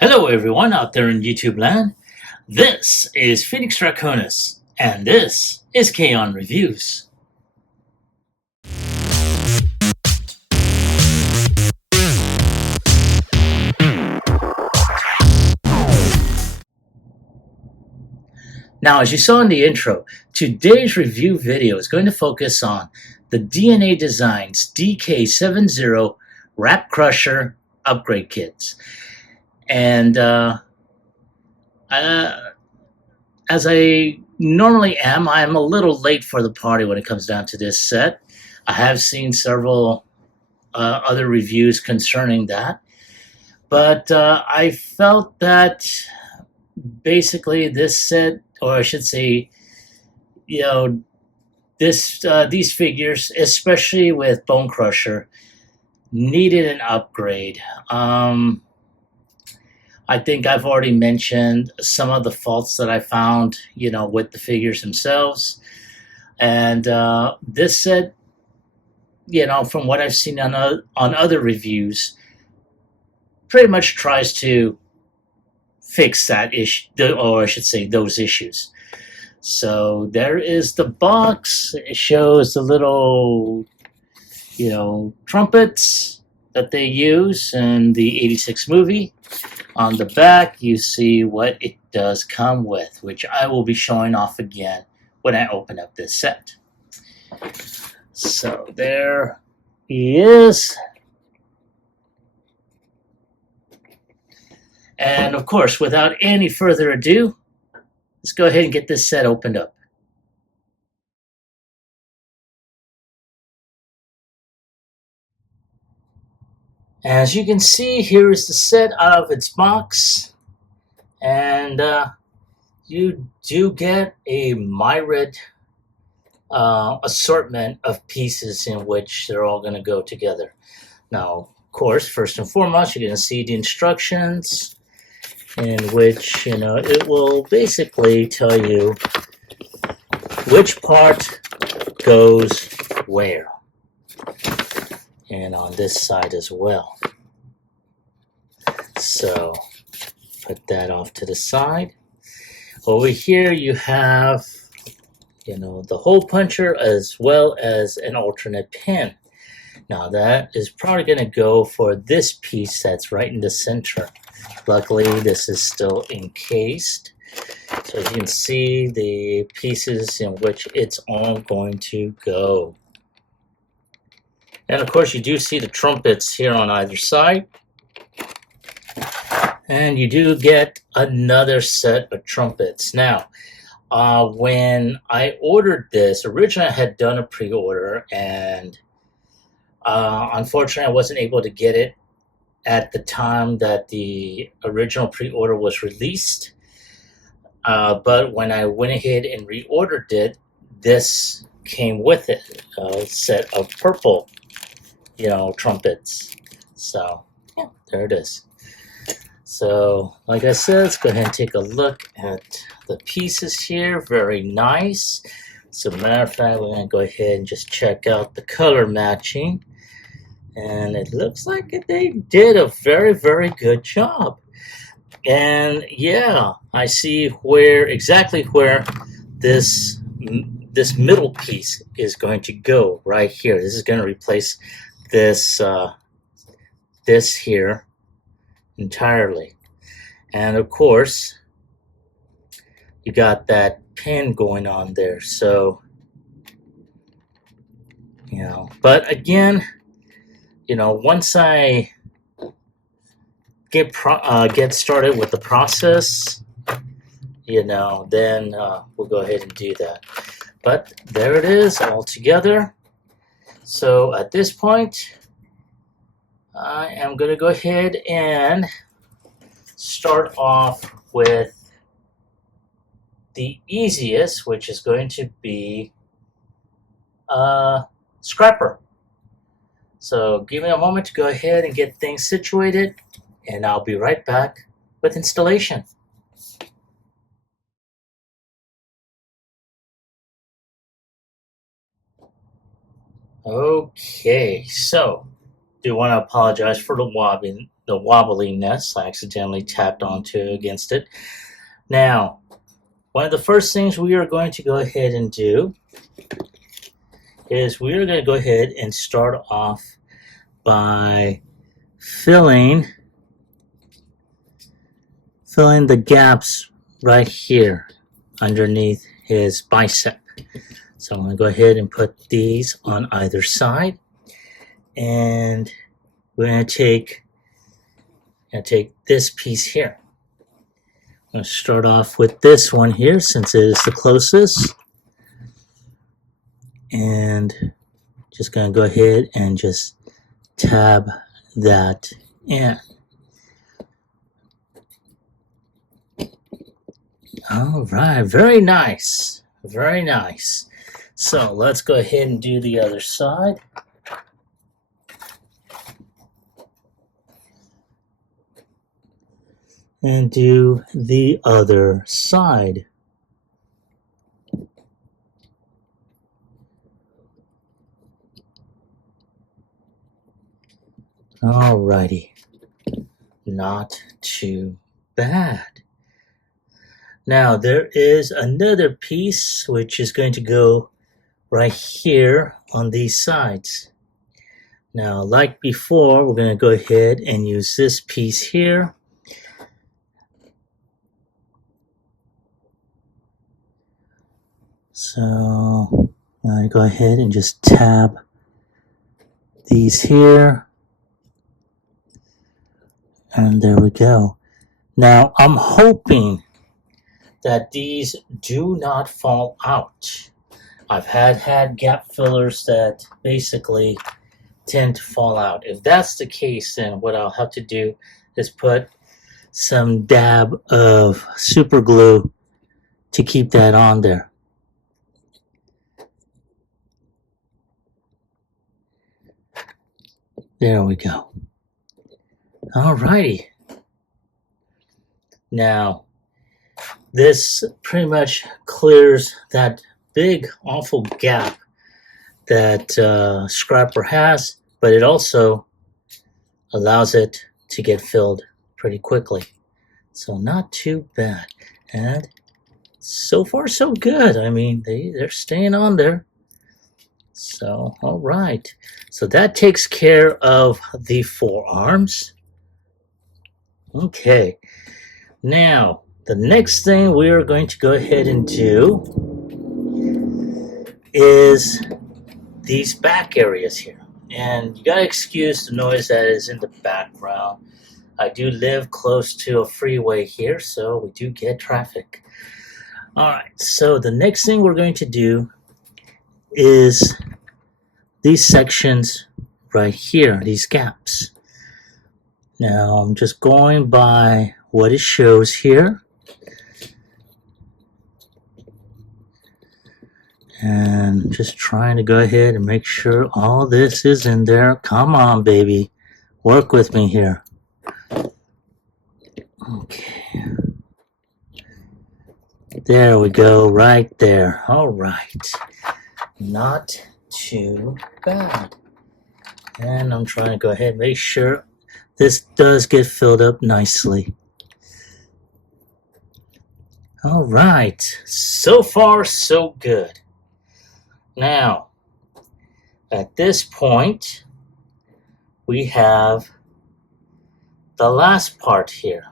Hello everyone out there in YouTube land. This is Phoenix Draconis, and this is KAON Reviews. Now, as you saw in the intro, today's review video is going to focus on the DNA Designs DK-70 Bonecrusher upgrade kits. And as I normally am, I'm a little late for the party when it comes down to this set. I have seen several other reviews concerning that, but I felt that basically this set, or I should say, these figures, especially with Bonecrusher, needed an upgrade. I think I've already mentioned some of the faults that I found, with the figures themselves. And this set, from what I've seen on other reviews, pretty much tries to fix that issue, or I should say those issues. So there is the box. It shows the little, trumpets that they use in the '86 movie. On the back, you see what it does come with, which I will be showing off again when I open up this set. So there he is. And of course, without any further ado, let's go ahead and get this set opened up. As you can see, here is the set out of its box. And you do get a myriad assortment of pieces in which they're all going to go together. Now, of course, first and foremost, you're going to see the instructions, in which, it will basically tell you which part goes where. And on this side as well. So, put that off to the side. Over here you have, the hole puncher as well as an alternate pin. Now that is probably going to go for this piece that's right in the center. Luckily, this is still encased. So as you can see, the pieces in which it's all going to go. And of course, you do see the trumpets here on either side. And you do get another set of trumpets. Now, when I ordered this, originally I had done a pre-order, and unfortunately I wasn't able to get it at the time that the original pre-order was released. But when I went ahead and reordered it, this came with it, a set of purple, trumpets. So, yeah, there it is. So, like I said, let's go ahead and take a look at the pieces here. Very nice. So, matter of fact, we're going to go ahead and just check out the color matching. And it looks like they did a very, very good job. And yeah, I see exactly where this middle piece is going to go right here. This is going to replace this this here entirely. And of course, you got that pin going on there. So, but again, once I get started with the process, then we'll go ahead and do that. But there it is all together. So at this point, I am going to go ahead and start off with the easiest, which is going to be Scrapper. So give me a moment to go ahead and get things situated, and I'll be right back with installation. Okay, so do want to apologize for the the wobbliness. I accidentally tapped onto against it. Now, one of the first things we are going to go ahead and do is we are going to go ahead and start off by filling the gaps right here underneath his bicep. So I'm going to go ahead and put these on either side, and we're going to take this piece here. I'm going to start off with this one here since it is the closest, and just going to go ahead and just tab that in. All right, very nice, very nice. So let's go ahead and do the other side. And do the other side. Alrighty, not too bad. Now there is another piece which is going to go right here on these sides. Now, like before, we're going to go ahead and use this piece here. So I'm going to go ahead and just tab these here. And there we go. Now, I'm hoping that these do not fall out. I've had gap fillers that basically tend to fall out. If that's the case, then what I'll have to do is put some dab of super glue to keep that on there. There we go. Alrighty. Now, this pretty much clears that big, awful gap that Scrapper has, but it also allows it to get filled pretty quickly. So not too bad. And so far, so good. I mean, they're staying on there. So, all right. So that takes care of the forearms. Okay. Now, the next thing we are going to go ahead and do is these back areas here. And you gotta excuse the noise that is in the background. I do live close to a freeway here, so we do get traffic. All right, so the next thing we're going to do is these sections right here, these gaps. Now I'm just going by what it shows here. And just trying to go ahead and make sure all this is in there. Come on, baby. Work with me here. Okay. There we go, right there. All right. Not too bad. And I'm trying to go ahead and make sure this does get filled up nicely. All right. So far, so good. Now, at this point, we have the last part here.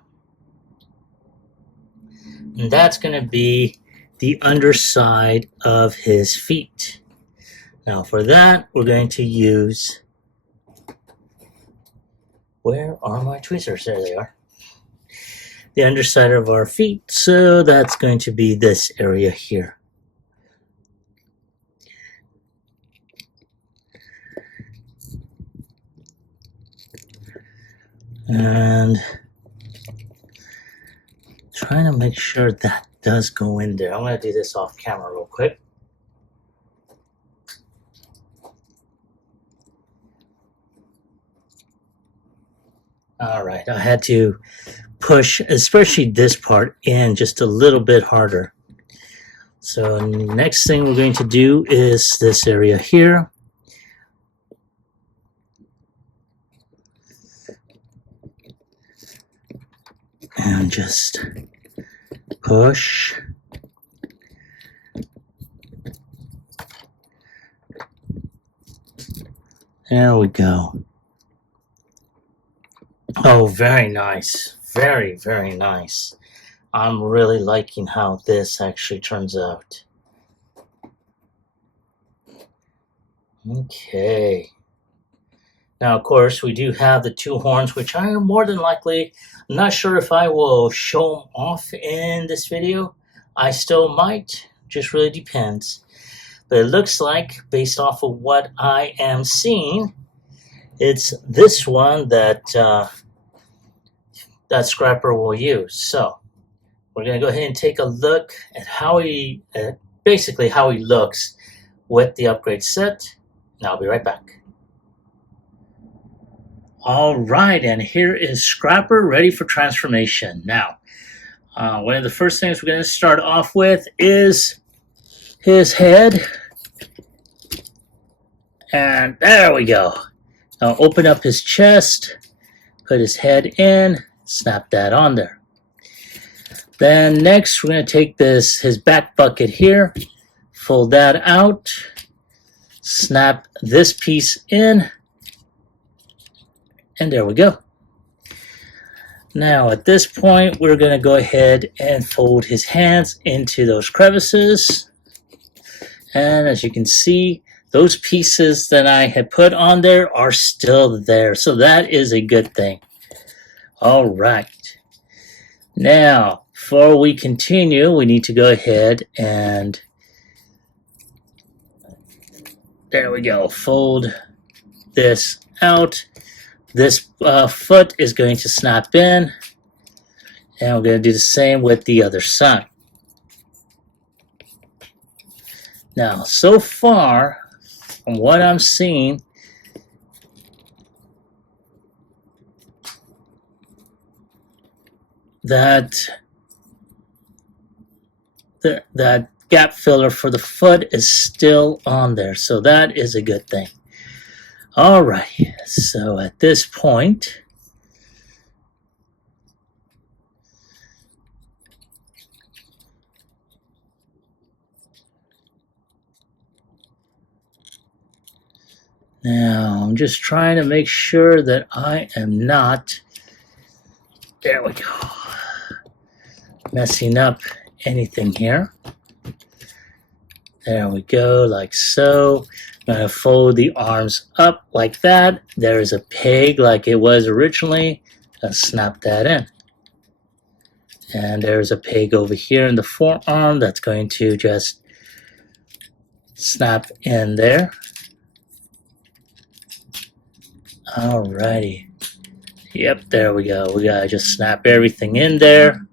And that's going to be the underside of his feet. Now for that, we're going to use, where are my tweezers? There they are. The underside of our feet, so that's going to be this area here. And trying to make sure that does go in there. I'm going to do this off camera real quick. All right, I had to push, especially this part, in just a little bit harder. So next thing we're going to do is this area here. and just push. There we go. Oh, very nice. Very, very nice. I'm really liking how this actually turns out. Okay. Now, of course, we do have the two horns, which I am more than likely, I'm not sure if I will show them off in this video. I still might, just really depends. But it looks like, based off of what I am seeing, it's this one that that Scrapper will use. So we're going to go ahead and take a look at how he, basically how he looks with the upgrade set. And I'll be right back. All right, and here is Scrapper ready for transformation. Now, one of the first things we're going to start off with is his head. And there we go. Now open up his chest, put his head in, snap that on there. Then next we're going to take his back bucket here, fold that out, snap this piece in, and there we go. Now at this point we're going to go ahead and fold his hands into those crevices. And as you can see, those pieces that I had put on there are still there. So that is a good thing. All right. Now, before we continue, we need to go ahead and there we go. Fold this out. This foot is going to snap in. And we're going to do the same with the other side. Now, so far, from what I'm seeing, that gap filler for the foot is still on there, so that is a good thing. All right, so at this point, now I'm just trying to make sure that I am not, there we go, messing up anything here. There we go, like so. I'm going to fold the arms up like that. There is a peg like it was originally. Snap that in. And there's a peg over here in the forearm that's going to just snap in there. Alrighty. Yep, there we go. We gotta just snap everything in there.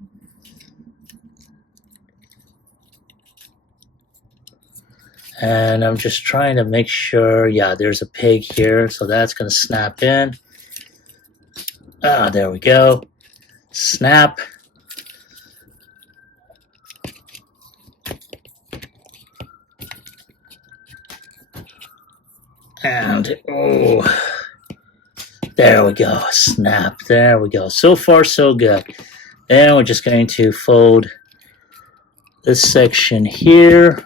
And I'm just trying to make sure, yeah, there's a peg here, so that's going to snap in. There we go. Snap. And, oh, there we go. Snap. There we go. So far, so good. Then we're just going to fold this section here.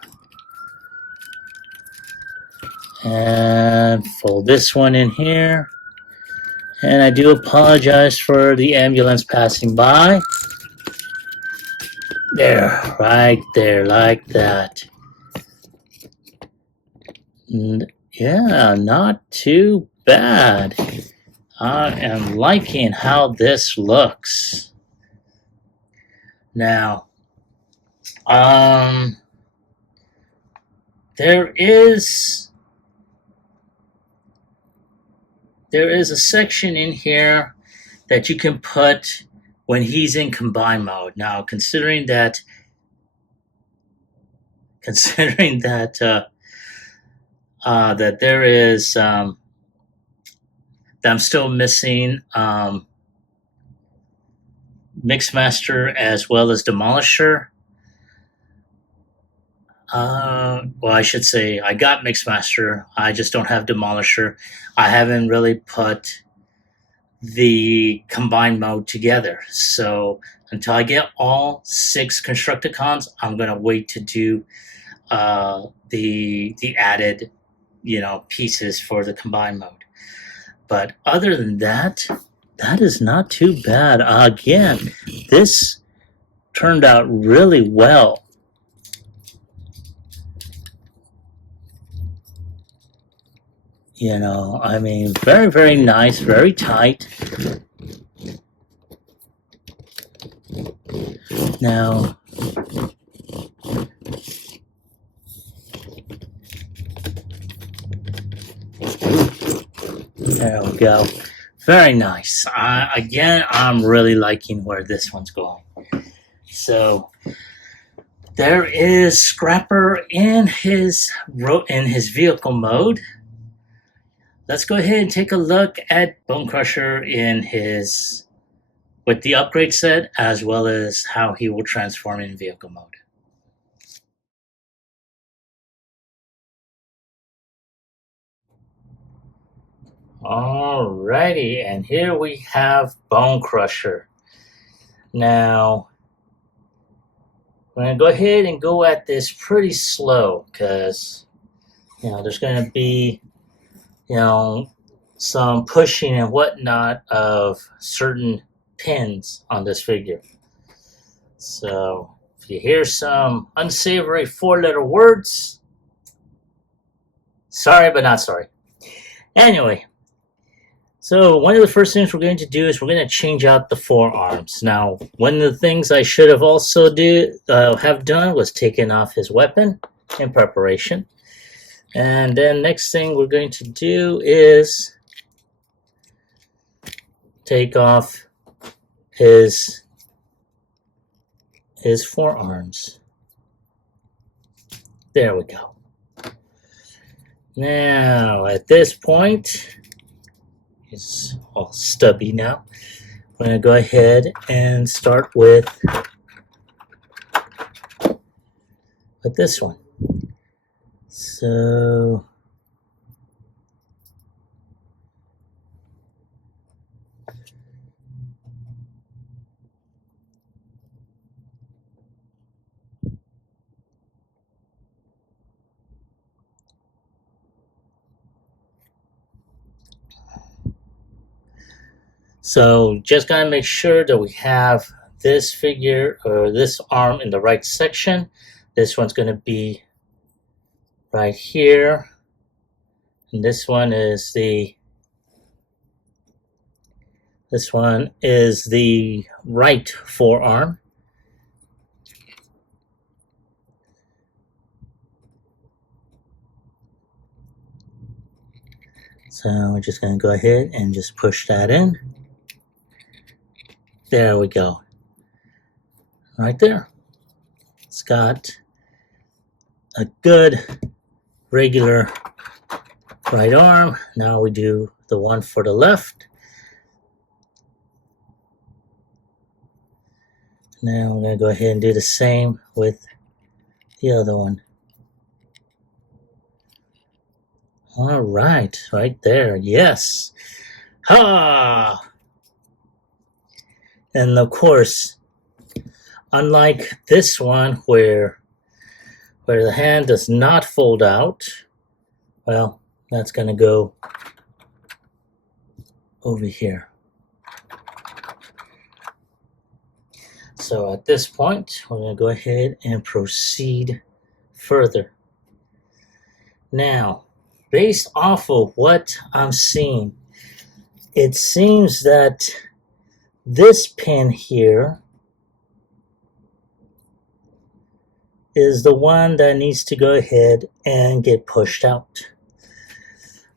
And fold this one in here. And I do apologize for the ambulance passing by. There, right there, like that. And yeah, not too bad. I am liking how this looks. Now, there is a section in here that you can put when he's in combine mode. Now, considering that that there is that I'm still missing Mixmaster as well as Demolisher. Well, I should say I got Mixmaster. I just don't have Demolisher. I haven't really put the combined mode together. So until I get all 6 Constructicons, I'm gonna wait to do the added pieces for the combined mode. But other than that, that is not too bad. Again, this turned out really well. I mean, very, very nice, very tight. Now, there we go. Very nice. Again, I'm really liking where this one's going. So there is Scrapper in his vehicle mode. Let's go ahead and take a look at Bonecrusher with the upgrade set, as well as how he will transform in vehicle mode. Alrighty, and here we have Bonecrusher. Now, I'm going to go ahead and go at this pretty slow because, there's going to be, some pushing and whatnot of certain pins on this figure. So, if you hear some unsavory 4-letter words, sorry, but not sorry. Anyway, so one of the first things we're going to do is we're going to change out the forearms. Now, one of the things I should have also have done was taken off his weapon in preparation. And then next thing we're going to do is take off his forearms. There we go. Now, at this point, it's all stubby now. I'm going to go ahead and start with this one. So just gotta make sure that we have this figure or this arm in the right section. This one's gonna be right here, and this one is the right forearm. So we're just gonna go ahead and just push that in. There we go. Right there. It's got a good regular right arm. Now we do the one for the left. Now we're going to go ahead and do the same with the other one. All right, right there. Yes. Ha! And of course, unlike this one where the hand does not fold out, well, that's going to go over here. So at this point, we're going to go ahead and proceed further. Now, based off of what I'm seeing, it seems that this pin here is the one that needs to go ahead and get pushed out.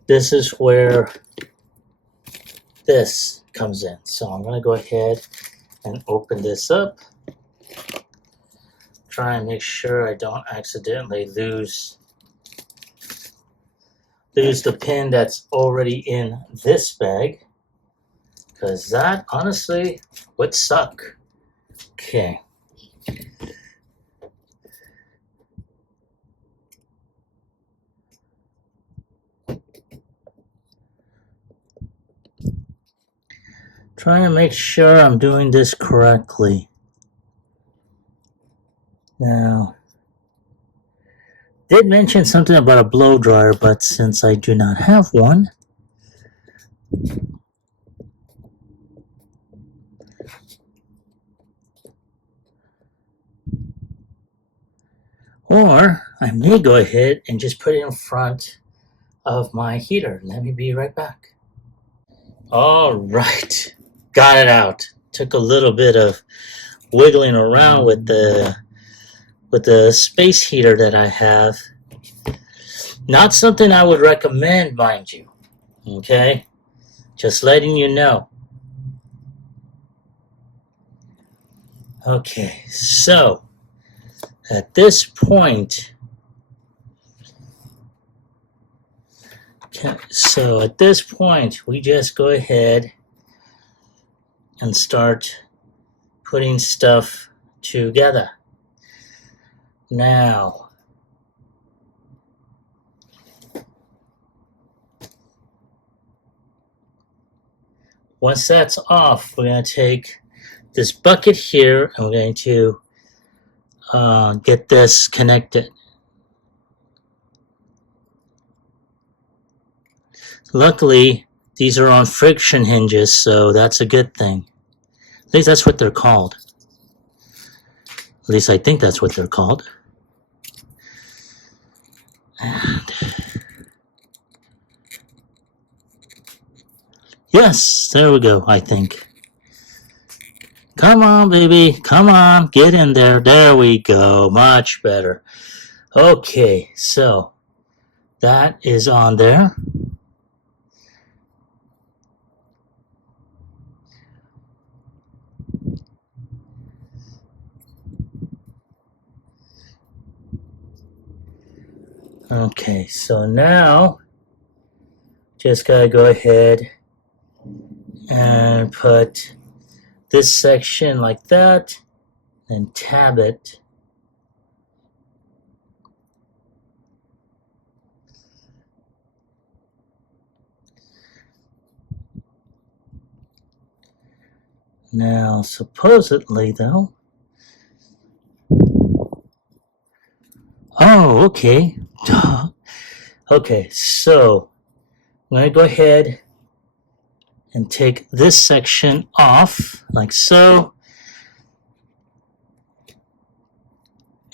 This is where this comes in. So I'm going to go ahead and open this up. Try and make sure I don't accidentally lose the pin that's already in this bag, because that honestly would suck. Okay. Trying to make sure I'm doing this correctly. Now, did mention something about a blow dryer, but since I do not have one, or I may go ahead and just put it in front of my heater. Let me be right back. All right, got it out. Took a little bit of wiggling around with the space heater that I have. Not something I would recommend, mind you. Okay, just letting you know. Okay, so at this point, we just go ahead and start putting stuff together. Now, once that's off, we're going to take this bucket here and we're going to get this connected. Luckily, these are on friction hinges, so that's a good thing. At least that's what they're called. At least I think that's what they're called. And yes, there we go, I think. Come on, baby. Come on. Get in there. There we go. Much better. Okay, so that is on there. Okay, so now just gotta go ahead and put this section like that and tab it. Now, supposedly though, oh, okay. Okay, so I'm going to go ahead and take this section off, like so.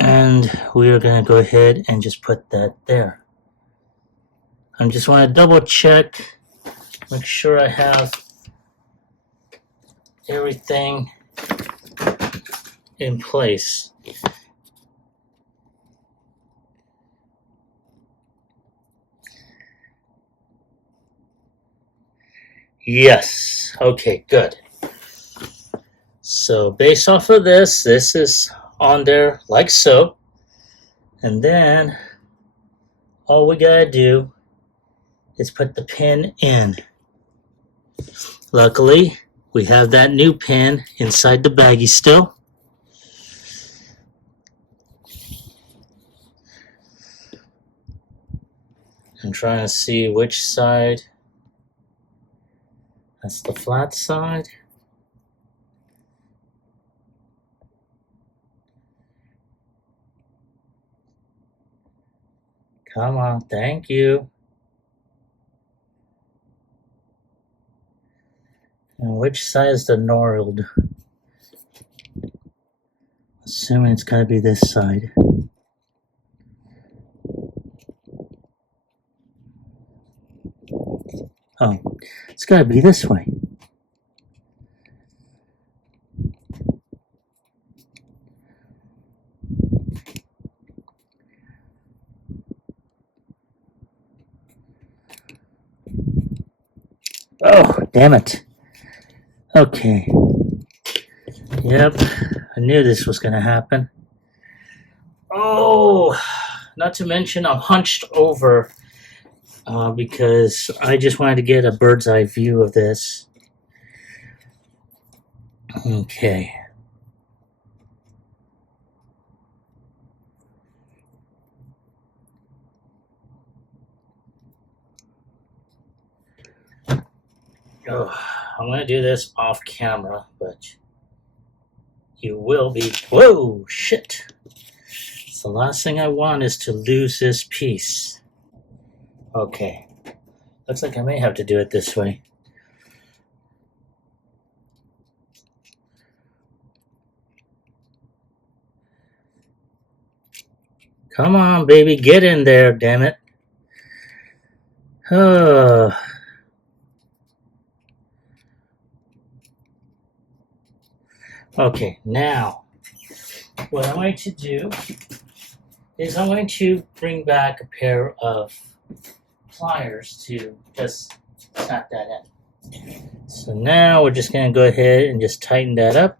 And we are going to go ahead and just put that there. I just want to double check, make sure I have everything in place. Yes. Okay, good. So based off of this is on there like so. And then all we gotta do is put the pin in. Luckily, we have that new pin inside the baggie still. I'm trying to see which side. That's the flat side. Come on, thank you. And which side is the knurled? Assuming it's gotta be this side. Oh, it's gotta be this way. Oh, damn it. Okay. Yep, I knew this was gonna happen. Oh, not to mention I'm hunched over because I just wanted to get a bird's eye view of this. Okay. Oh, I'm going to do this off camera, but you will be... Whoa, shit. So the last thing I want is to lose this piece. Okay. Looks like I may have to do it this way. Come on, baby, get in there, damn it. Oh. Okay, now, what I'm going to do is I'm going to bring back a pair of pliers to just snap that in. So now we're just going to go ahead and just tighten that up.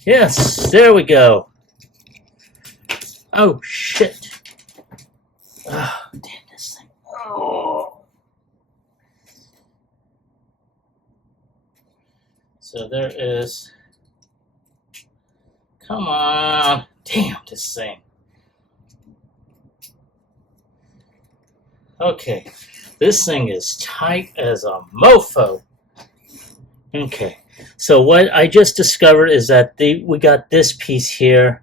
Yes, there we go. Oh, shit. Oh, damn this thing. Oh. So there is... Come on. Damn this thing. Okay. This thing is tight as a mofo. Okay. So what I just discovered is that we got this piece here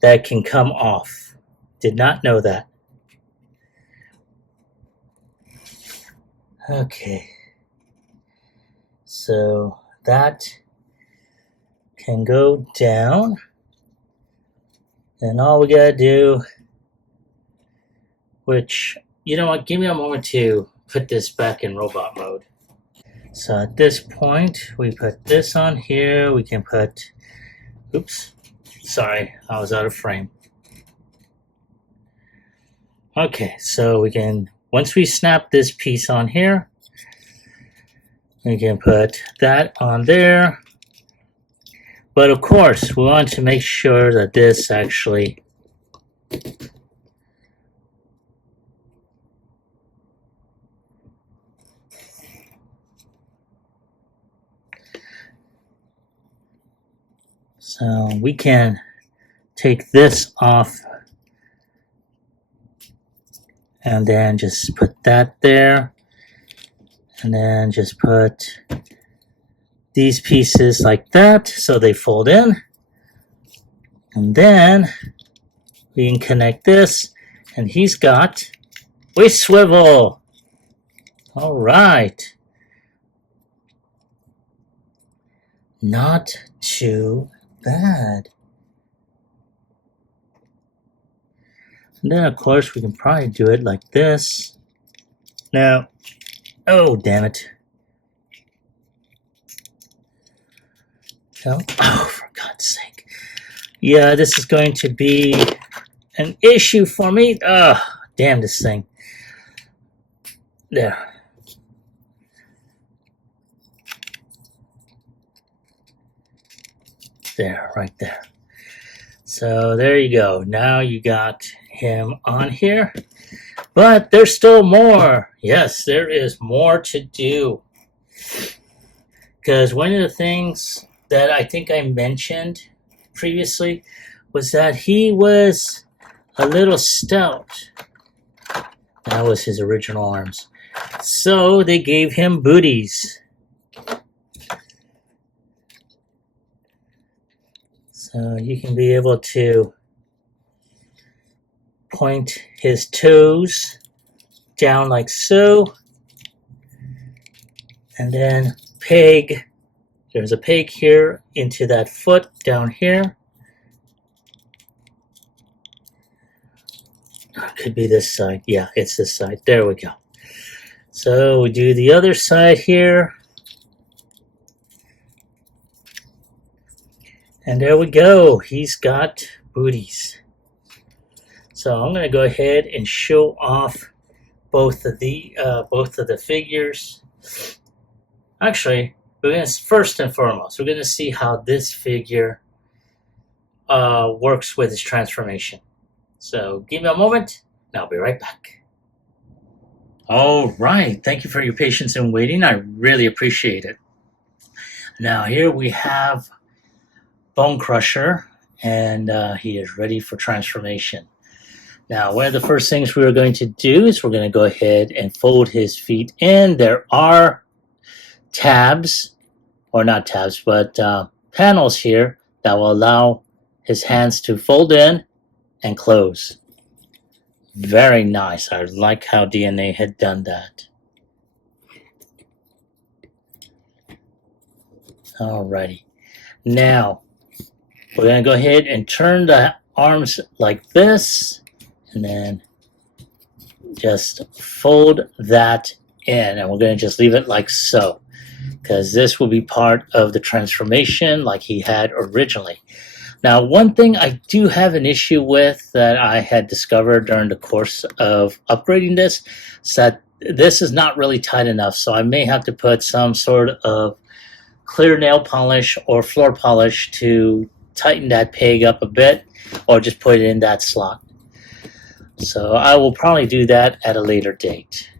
that can come off. Did not know that. Okay. So that can go down. And all we gotta do, which, you know what, give me a moment to put this back in robot mode. So at this point, we put this on here. We can put, oops, sorry, I was out of frame. Okay, so we can, once we snap this piece on here, we can put that on there. But of course, we want to make sure that this actually so we can take this off and then just put that there and then just put these pieces like that so they fold in, and then we can connect this, and he's got a swivel. All right, not too bad. And then of course we can probably do it like this. Now, oh damn it. Oh, for God's sake. Yeah, this is going to be an issue for me. Oh, damn this thing. There. There, right there. So there you go. Now you got him on here. But there's still more. Yes, there is more to do. Because one of the things that I think I mentioned previously was that he was a little stout. That was his original arms. So they gave him booties. So you can be able to point his toes down like so. And then peg. There's a peg here into that foot down here. Could be this side. Yeah, it's this side. There we go. So we do the other side here. And there we go. He's got booties. So I'm going to go ahead and show off both of the figures. Actually, we're going to, first and foremost, we're going to see how this figure works with his transformation. So give me a moment, and I'll be right back. All right, thank you for your patience in waiting. I really appreciate it. Now here we have Bonecrusher, and he is ready for transformation. Now, one of the first things we're going to do is we're going to go ahead and fold his feet in. There are tabs, or not tabs, but panels here that will allow his hands to fold in and close. Very nice. I like how DNA had done that. Alrighty. Now, we're going to go ahead and turn the arms like this, and then just fold that in, and we're going to just leave it like so, because this will be part of the transformation like he had originally. Now, one thing I do have an issue with that I had discovered during the course of upgrading this is that this is not really tight enough, so I may have to put some sort of clear nail polish or floor polish to tighten that peg up a bit, or just put it in that slot. So I will probably do that at a later date.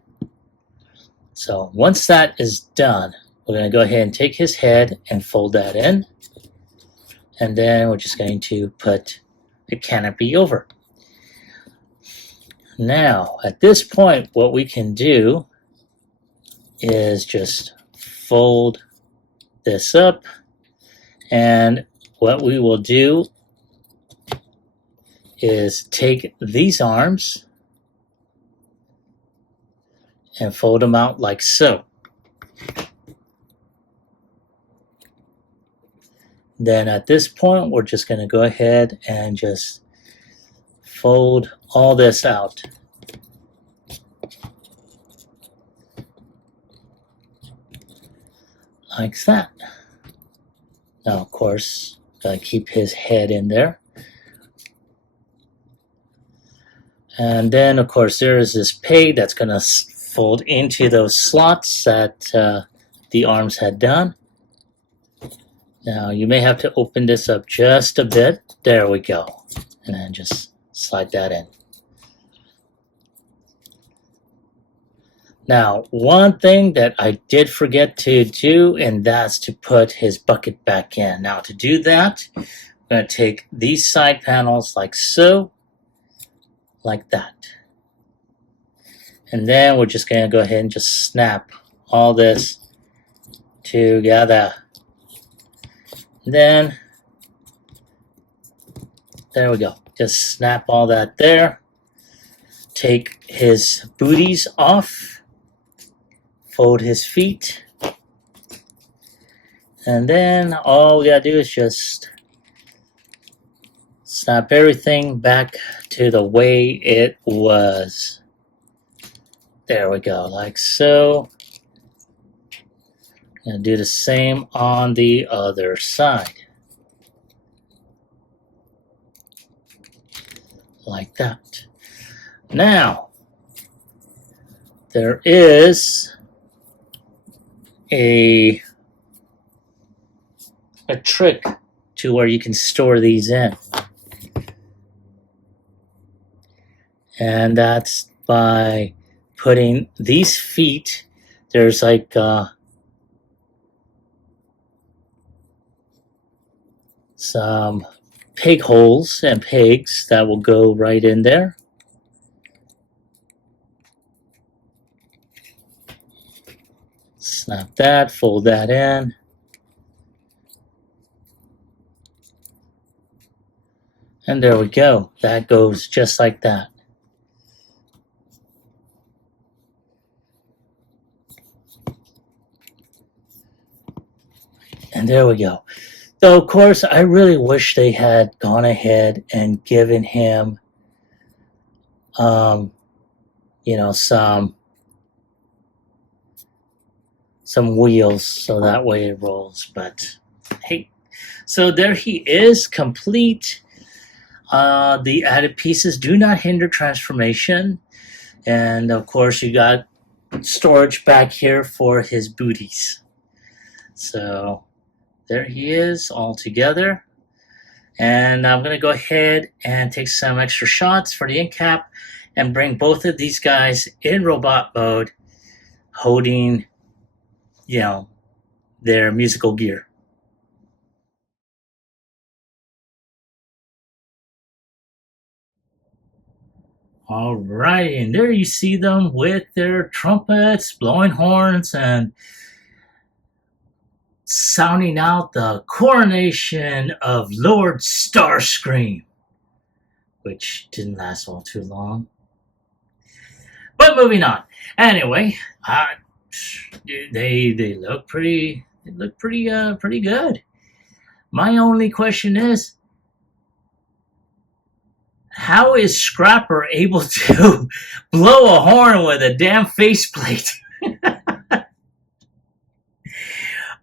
So once that is done, we're going to go ahead and take his head and fold that in. And then we're just going to put the canopy over. Now, at this point, what we can do is just fold this up. And what we will do is take these arms and fold them out like so. Then at this point, we're just going to go ahead and just fold all this out. Like that. Now, of course, gotta keep his head in there. And then, of course, there is this peg that's going to fold into those slots that the arms had done. Now, you may have to open this up just a bit. There we go. And then just slide that in. Now, one thing that I did forget to do, and that's to put his bucket back in. Now, to do that, I'm going to take these side panels like so, like that. And then we're just going to go ahead and just snap all this together. Then, there we go. Just snap all that there. Take his booties off. Fold his feet. And then all we gotta do is just snap everything back to the way it was. There we go, like so. And do the same on the other side. Like that. Now, there is a trick to where you can store these in. And that's by putting these feet, there's like some peg holes and pegs that will go right in there. Snap that, fold that in. And there we go. That goes just like that. And there we go. So, of course, I really wish they had gone ahead and given him, you know, some wheels so that way it rolls. But, hey, so there he is, complete. The added pieces do not hinder transformation. And, of course, you got storage back here for his booties. So there he is all together. And I'm going to go ahead and take some extra shots for the end cap and bring both of these guys in robot mode holding, you know, their musical gear. All right, and there you see them with their trumpets, blowing horns, and sounding out the coronation of Lord Starscream, which didn't last all too long. But moving on. Anyway, they look pretty. They look pretty good. My only question is, how is Scrapper able to blow a horn with a damn faceplate?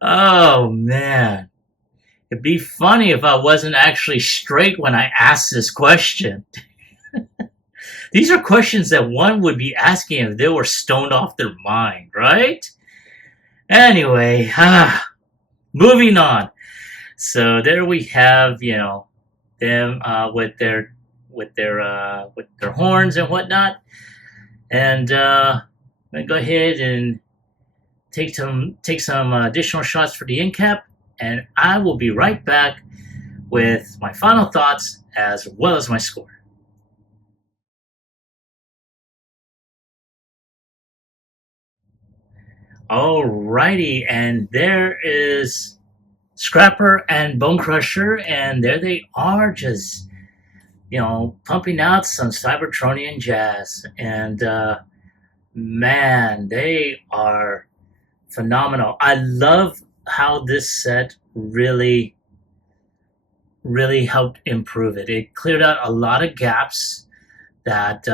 Oh man. It'd be funny if I wasn't actually straight when I asked this question. These are questions that one would be asking if they were stoned off their mind, right? Anyway, moving on. So there we have, them with their horns and whatnot, and I'm gonna go ahead and take some additional shots for the end cap, and I will be right back with my final thoughts as well as my score. Alrighty, and there is Scrapper and Bonecrusher, and there they are, just pumping out some Cybertronian jazz, and man, they are phenomenal. I love how this set really helped improve it. It cleared out a lot of gaps that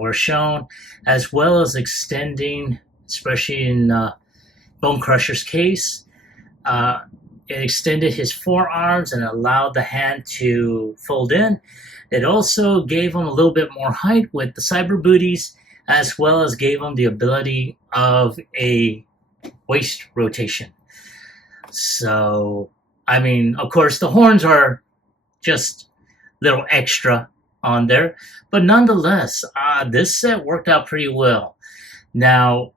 were shown, as well as extending, especially in Bonecrusher's case, it extended his forearms and allowed the hand to fold in. It also gave him a little bit more height with the cyber booties, as well as gave him the ability of a waist rotation. So, I mean, of course, the horns are just a little extra on there, but nonetheless, this set worked out pretty well. Now,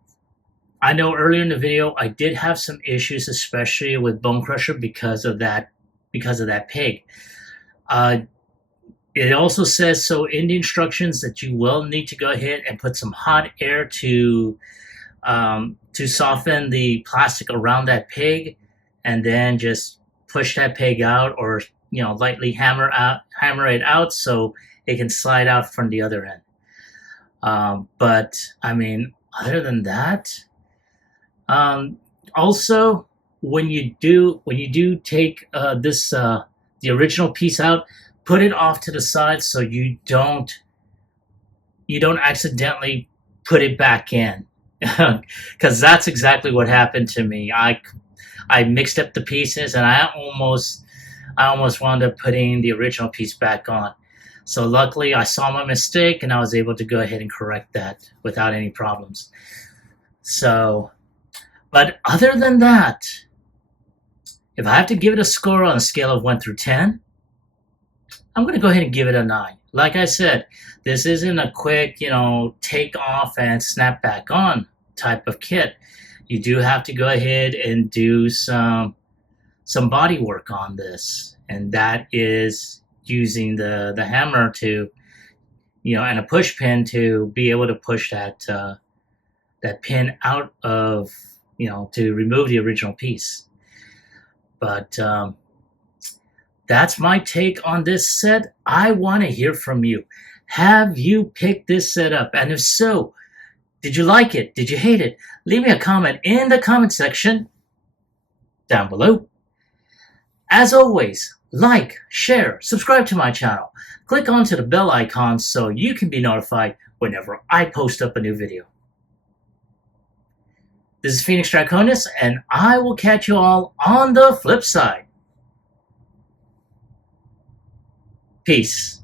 I know earlier in the video I did have some issues, especially with Bonecrusher because of that pig. It also says so in the instructions that you will need to go ahead and put some hot air to soften the plastic around that pig, and then just push that pig out, or lightly hammer it out so it can slide out from the other end. But I mean, other than that. Also, when you do take the original piece out, put it off to the side so you don't accidentally put it back in, because that's exactly what happened to me. I mixed up the pieces, and I almost wound up putting the original piece back on. So luckily, I saw my mistake, and I was able to go ahead and correct that without any problems. So. But other than that, if I have to give it a score on a scale of 1 through 10, I'm going to go ahead and give it a 9. Like I said, this isn't a quick, take off and snap back on type of kit. You do have to go ahead and do some body work on this, and that is using the hammer to, and a push pin to be able to push that pin out of, to remove the original piece. But that's my take on this set. I want to hear from you. Have you picked this set up? And if so, did you like it? Did you hate it? Leave me a comment in the comment section down below. As always, like, share, subscribe to my channel. Click onto the bell icon so you can be notified whenever I post up a new video. This is Phoenix Draconis, and I will catch you all on the flip side. Peace.